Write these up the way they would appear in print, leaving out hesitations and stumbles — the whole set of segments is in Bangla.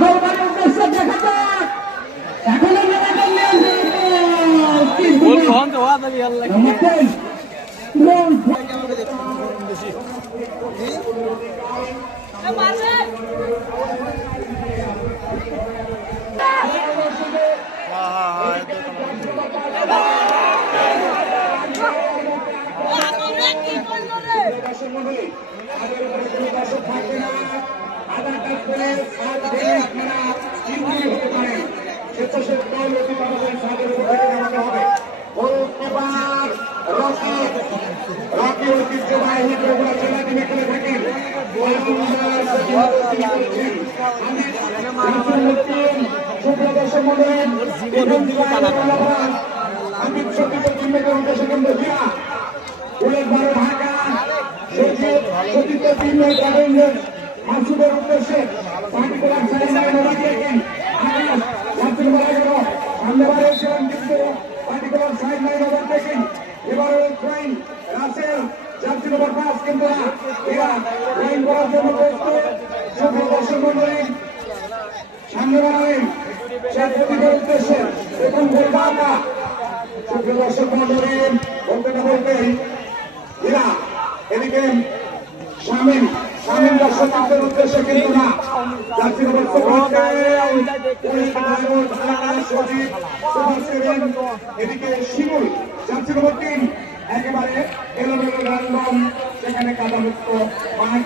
গোলবারের উদ্দেশ্যে দেখা যাক এখনো নিবেদন মাসুদের উদ্দেশ্যে পার্টিকুলার সাইড লাইন ওভারটেকিং এবার ট্রেন রাসেল জার্সি নম্বর 5 কিন্তু এরা লাইন করার জন্য প্রস্তুত সুপ্রিয় দর্শক মণ্ডলী সামনে বাড়াবেন সেই প্রতিটার উদ্দেশ্যে প্রথম গোল বার্তা সুপ্রিয় দর্শক মণ্ডলী বলতে না বলতেই এরা এদিকে শামিম দর্শকদের উদ্দেশ্যে কিন্তু না জার্সি নম্বর 7 এদিকে শিমুল জার্সি নম্বর 3 একেবারে এলোমেলো রানবাম সেখানে কাদামুক্ত মাঠ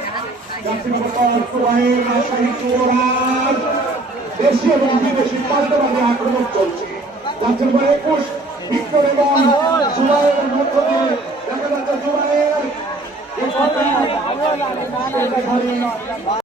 জার্সি নম্বর 5 সুবাইর রাজশাহী যুবরাজ দেশি এবং বিদেশি পাল্টাপাল্টি আক্রমণ চলছে জার্সি নম্বর 21 ভিক্টর এবং সুবাইরের মধ্য দিয়ে দেখা যাচ্ছে সুবাইর